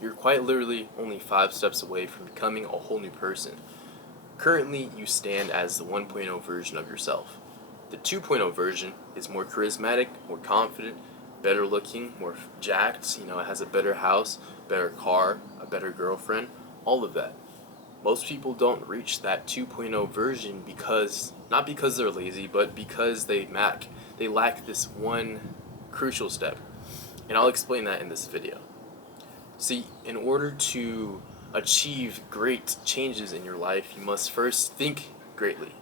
you're quite literally only 5 steps away from becoming a whole new person. Currently, you stand as the 1.0 version of yourself. The 2.0 version is more charismatic, more confident, better looking, more jacked, it has a better house, better car, a better girlfriend, all of that. Most people don't reach that 2.0 version not because they're lazy, but because they lack this one crucial step. And I'll explain that in this video. See, in order to achieve great changes in your life, you must first think greatly.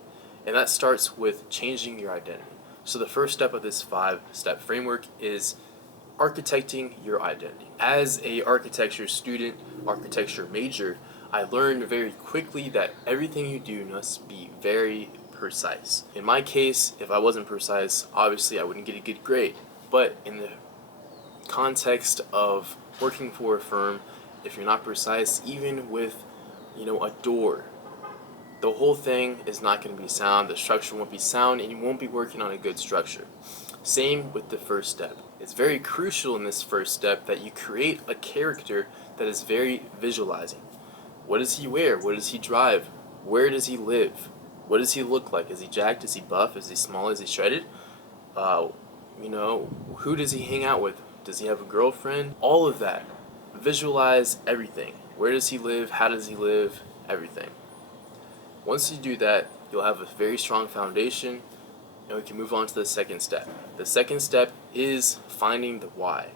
And that starts with changing your identity. So the first step of this 5-step framework is architecting your identity. As a architecture student, architecture major, I learned very quickly that everything you do must be very precise. In my case, if I wasn't precise, obviously I wouldn't get a good grade. But in the context of working for a firm, if you're not precise, even with a door, the whole thing is not going to be sound, the structure won't be sound, and you won't be working on a good structure. Same with the first step. It's very crucial in this first step that you create a character that is very visualizing. What does he wear? What does he drive? Where does he live? What does he look like? Is he jacked? Is he buff? Is he small? Is he shredded? Who does he hang out with? Does he have a girlfriend? All of that. Visualize everything. Where does he live? How does he live? Everything. Once you do that, you'll have a very strong foundation, and we can move on to the second step. The second step is finding the why.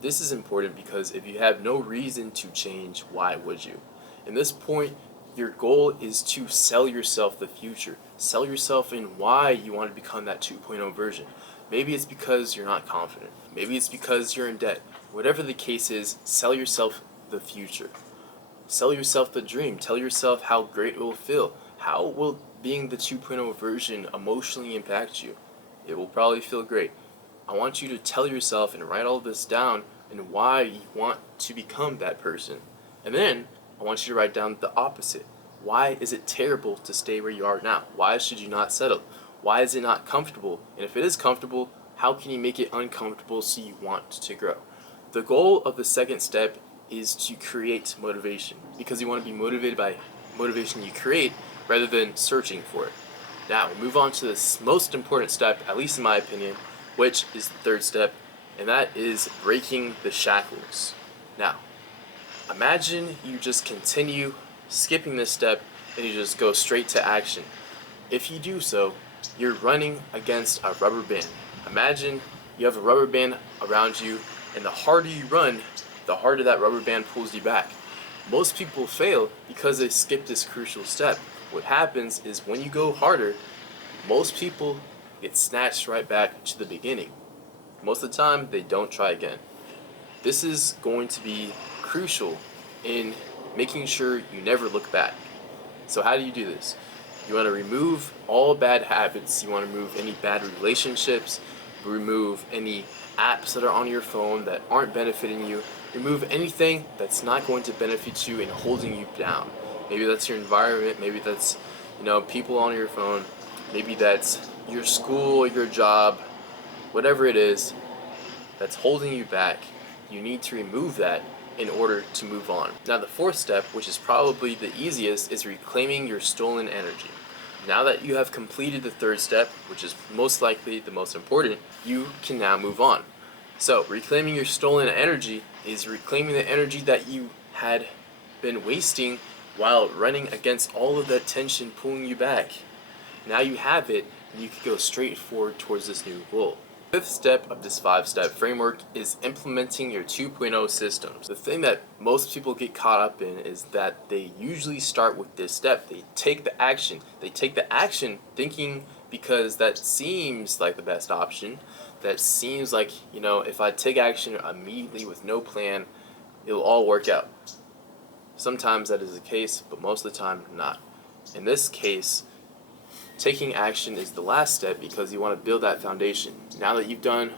This is important because if you have no reason to change, why would you? In this point, your goal is to sell yourself the future. Sell yourself in why you want to become that 2.0 version. Maybe it's because you're not confident. Maybe it's because you're in debt. Whatever the case is, sell yourself the future. Sell yourself the dream. Tell yourself how great it will feel. How will being the 2.0 version emotionally impact you? It will probably feel great. I want you to tell yourself and write all this down and why you want to become that person. And then I want you to write down the opposite. Why is it terrible to stay where you are now? Why should you not settle? Why is it not comfortable? And if it is comfortable, how can you make it uncomfortable so you want to grow? The goal of the second step is to create motivation, because you want to be motivated by motivation you create rather than searching for it. Now, we move on to this most important step, at least in my opinion, which is the third step, and that is breaking the shackles. Now, imagine you just continue skipping this step and you just go straight to action. If you do so, you're running against a rubber band. Imagine you have a rubber band around you, and the harder you run, the harder that rubber band pulls you back. Most people fail because they skip this crucial step. What happens is when you go harder, most people get snatched right back to the beginning. Most of the time, they don't try again. This is going to be crucial in making sure you never look back. So how do you do this? You want to remove all bad habits. You want to remove any bad relationships, remove any apps that are on your phone that aren't benefiting you. Remove anything that's not going to benefit you and holding you down. Maybe that's your environment, maybe that's people on your phone, maybe that's your school, your job, whatever it is that's holding you back. You need to remove that in order to move on. Now the fourth step, which is probably the easiest, is reclaiming your stolen energy. Now that you have completed the third step, which is most likely the most important, you can now move on. So reclaiming your stolen energy is reclaiming the energy that you had been wasting while running against all of that tension pulling you back. Now you have it, and you can go straight forward towards this new goal. The fifth step of this 5-step framework is implementing your 2.0 systems. The thing that most people get caught up in is that they usually start with this step. They take the action. They take the action thinking because that seems like the best option. That seems like, if I take action immediately with no plan, it'll all work out. Sometimes that is the case, but most of the time not. In this case, taking action is the last step because you want to build that foundation. Now that you've done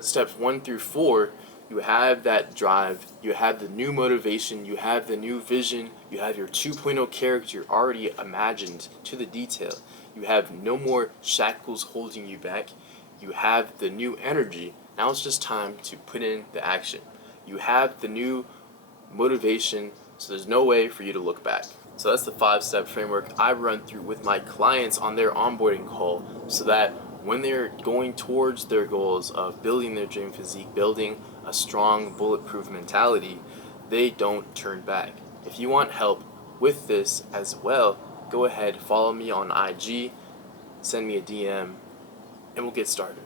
steps 1 through 4, you have that drive, you have the new motivation, you have the new vision, you have your 2.0 character already imagined to the detail. You have no more shackles holding you back. You have the new energy. Now it's just time to put in the action. You have the new motivation, so there's no way for you to look back. So that's the 5-step framework I run through with my clients on their onboarding call, so that when they're going towards their goals of building their dream physique, building a strong, bulletproof mentality, they don't turn back. If you want help with this as well, go ahead, follow me on IG, send me a DM, and we'll get started.